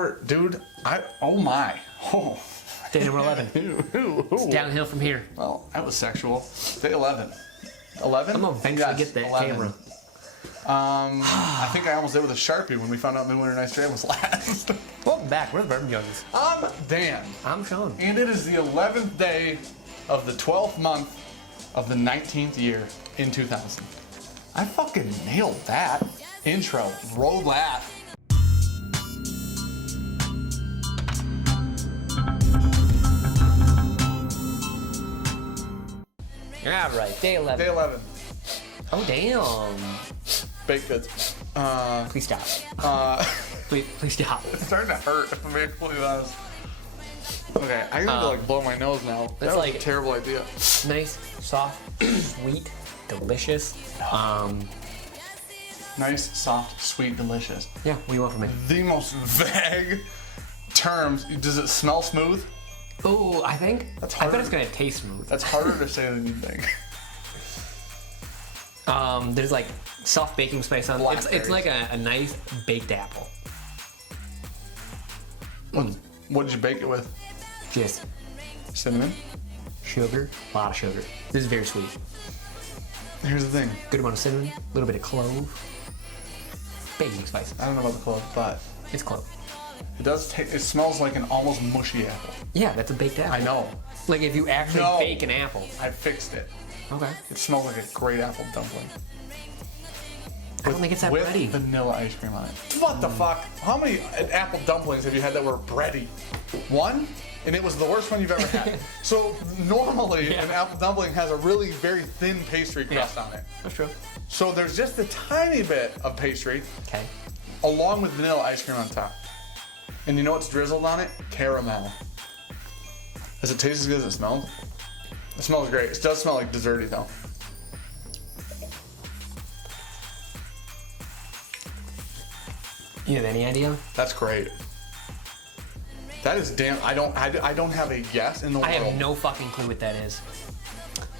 Dude, oh my. Oh. Day number 11. It's downhill from here. Well, that was sexual. Day 11. 11? I'm gonna eventually get that 11. camera. I think I almost did with a Sharpie when we found out Midwinter Night's Dream was last. Welcome back. We're the Bourbon Junkies. I'm Dan. I'm Sean. And it is the 11th day of the 12th month of the 19th year in 2000. I fucking nailed that. Intro. Roll that. All right, day 11. Day 11. Oh, damn. Baked goods. Please stop. Please stop. It's starting to hurt, if I'm being completely honest. Okay, I gotta like blow my nose now. That was like a terrible idea. Nice, soft, sweet, delicious. Nice, soft, sweet, delicious. Yeah, what do you want from me? The most vague terms. Does it smell smooth? Oh, I think. That's I harder. bet it's gonna taste smooth. That's harder to say than you think. There's like soft baking spice on it. It's like a nice baked apple. What did you bake it with? Just Cinnamon? sugar, a lot of sugar. This is very sweet. Here's the thing. Good amount of cinnamon, a little bit of clove. Baking spices. I don't know about the clove, but It's clove. it does taste, it smells like an almost mushy apple. Yeah, that's a baked apple. I know. Like if you actually No. bake an apple. I fixed it. Okay. It smells like a great apple dumpling. I don't think it's that with bready. vanilla ice cream on it. What the fuck? How many apple dumplings have you had that were bready? One? And it was the worst one you've ever had. So normally an apple dumpling has a really very thin pastry crust on it. That's true. So there's just a tiny bit of pastry Okay. along with vanilla ice cream on top. And you know what's drizzled on it? Caramel. Does it taste as good as it smells? It smells great. It does smell like desserty though. You have any idea? That's great. That is damn. I don't have a guess in the world. I have no fucking clue what that is.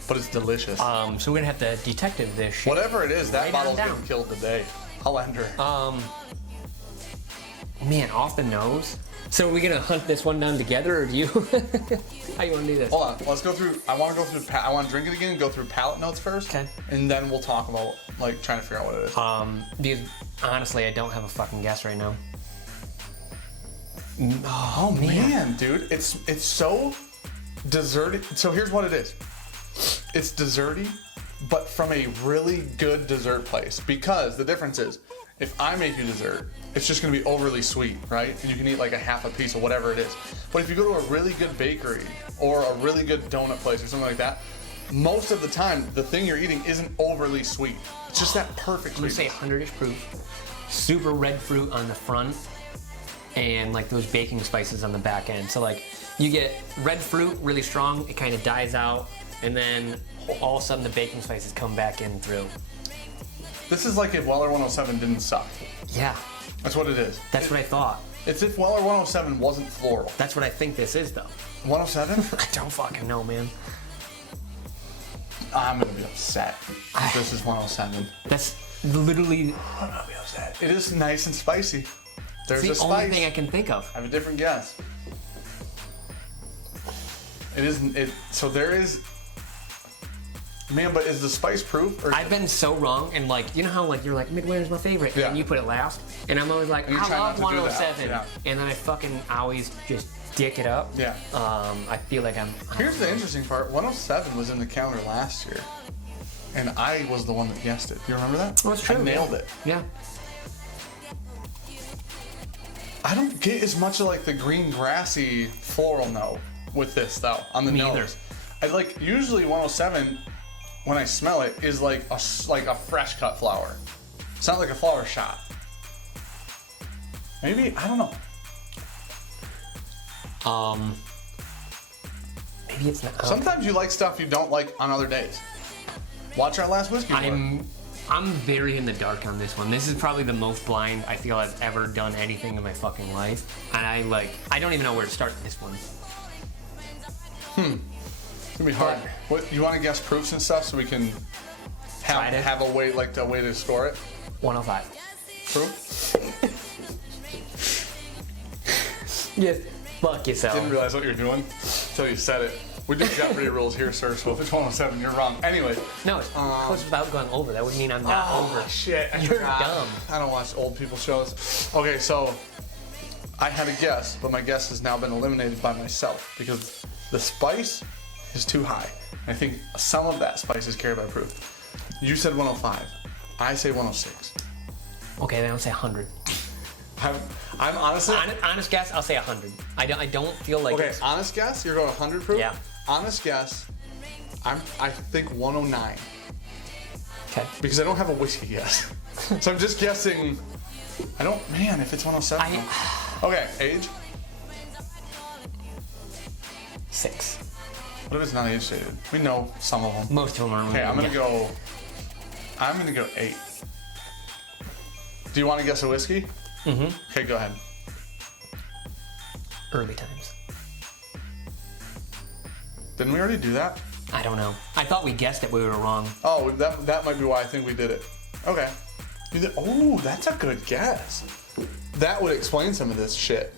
But it's delicious. So we're gonna have to detective this shit. Whatever it is, that Write it bottle's down. getting killed today. I'll end her. Man, off the nose. So are we gonna hunt this one down together, or do you? How you wanna do this? Hold on. Let's go through. I want to go through. I want to drink it again and go through palate notes first. Okay. And then we'll talk about like trying to figure out what it is. Because honestly, I don't have a fucking guess right now. Oh man, dude, it's so desserty. So here's what it is. It's desserty, but from a really good dessert place. Because the difference is, if I make you dessert, it's just gonna be overly sweet, right? And you can eat like a half a piece or whatever it is. But if you go to a really good bakery or a really good donut place or something like that, most of the time the thing you're eating isn't overly sweet. It's just that perfect I'm gonna sweetness. say 100-ish proof. Super red fruit on the front, and like those baking spices on the back end. So like you get red fruit really strong, it kind of dies out, and then all of a sudden the baking spices come back in through. This is like if Weller 107 didn't suck. Yeah, That's what it is. that's what I thought. It's if Weller 107 wasn't floral. That's what I think this is though. 107? I don't fucking know, man. I'm gonna be upset if this is 107. That's literally I'm gonna be upset. It is nice and spicy. There's the a only spice. thing I can think of. I have a different guess. It isn't. So there is. Man, but is the spice proof? Or I've been so wrong, and like, you know how like you're like, Midwinter's my favorite, Yeah. and you put it last, and I'm always like, And you I try love not to do that, 107, yeah. and then I fucking always just dick it up. Yeah. I feel like I'm. Here's the interesting part. 107 was in the counter last year, and I was the one that guessed it. Do you remember that? Oh, it's true. I nailed it. Yeah. I don't get as much of like the green grassy floral note with this though on the Me either. nose. I like usually 107 when I smell it is like a fresh cut flower. It's not like a flower shot. Maybe I don't know. Maybe it's not. Sometimes you like stuff you don't like on other days. Watch our last whiskey. I'm very in the dark on this one. This is probably the most blind I feel I've ever done anything in my fucking life. And I don't even know where to start with this one. It's gonna be hard. What you want to guess proofs and stuff so we can have a way to score it? 105. Proof? Just fuck yourself. Didn't realize what you were doing until you said it. We do Jeopardy rules here, sir, so if it's 107, you're wrong. Anyway. No, it's close without going over. That would mean I'm not over. Shit. You're dumb. I don't watch old people shows. Okay, so I had a guess, but my guess has now been eliminated by myself because the spice is too high. I think some of that spice is carried by proof. You said 105. I say 106. Okay, then I'll say 100. I'm honestly... Honest guess, I'll say 100. I don't feel like Okay, it's... honest guess, you're going 100 proof? Yeah. Honest guess, I think 109. Okay. Because I don't have a whiskey guess. So I'm just guessing... Man, if it's 107... Okay, age? 6. What if it's not age stated? We know some of them. Most of them are. Okay, I'm gonna go 8. Do you want to guess a whiskey? Mm-hmm. Okay, go ahead. Early times. Didn't we already do that? I don't know. I thought we guessed it, but we were wrong. Oh, that might be why I think we did it. Okay. Oh, that's a good guess. That would explain some of this shit.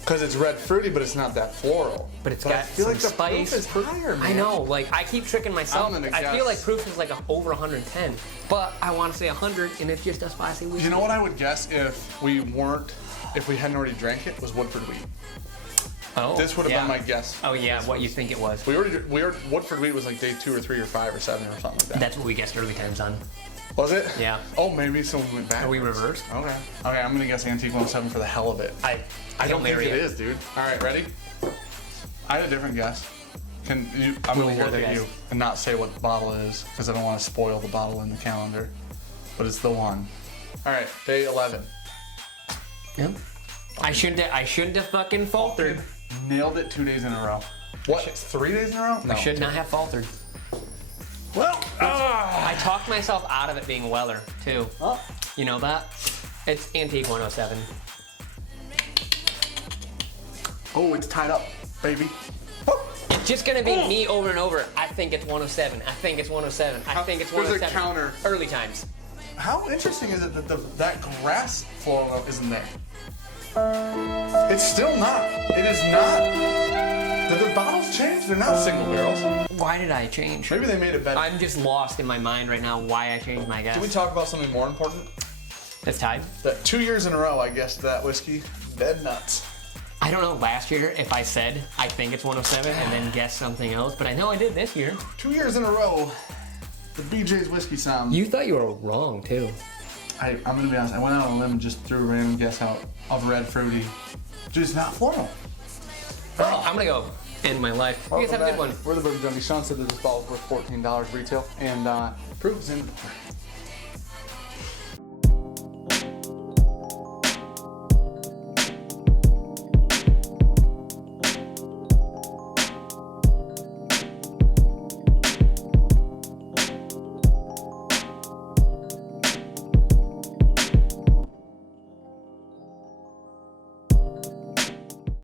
Because it's red fruity, but it's not that floral. But it's got I feel some like the spice. proof is higher, man. I know. Like I keep tricking myself. I'm gonna I guess. feel like proof is like over 110, but I want to say 100, and it's just a spicy whiskey. You know what I would guess if we hadn't already drank it was Woodford Wheat. Oh, This would have been my guess. Oh yeah, what you think it was? Woodford Wheat was like day 2 or 3 or 5 or 7 or something like that. That's what we guessed early times on. Was it? Yeah. Oh, maybe someone went back. Are we reversed? Okay. Okay, I'm gonna guess Antique 107 for the hell of it. I don't think it is, dude. All right, ready? I had a different guess. I'm gonna look at you and not say what the bottle is because I don't want to spoil the bottle in the calendar. But it's the one. All right, day 11. Yep. I shouldn't have fucking faltered. Nailed it 2 days in a row. What? 3 days in a row? No. I should not have faltered. Well, I talked myself out of it being Weller too. Oh. You know that? It's Antique 107. Oh, it's tied up, baby. It's just gonna be me over and over. I think it's 107. I think it's 107. I think it's There's 107. a counter. Early times. How interesting is it that that grass floral note isn't there? It's still not. It is not. Did the bottles change? They're not single barrels. Why did I change? Maybe they made it better. I'm just lost in my mind right now why I changed my guess. Can we talk about something more important? It's tied. That 2 years in a row I guessed that whiskey. Dead nuts. I don't know last year if I said I think it's 107 and then guessed something else, but I know I did this year. 2 years in a row. The BJ's whiskey sound. You thought you were wrong too. I'm gonna be honest. I went out on a limb and just threw a random guess out of red fruity. Just not floral. Oh, I'm gonna go end my life. You guys have a good one. We're the Bourbon Junkies. Sean said that this bottle is worth $14 retail, and proof is in.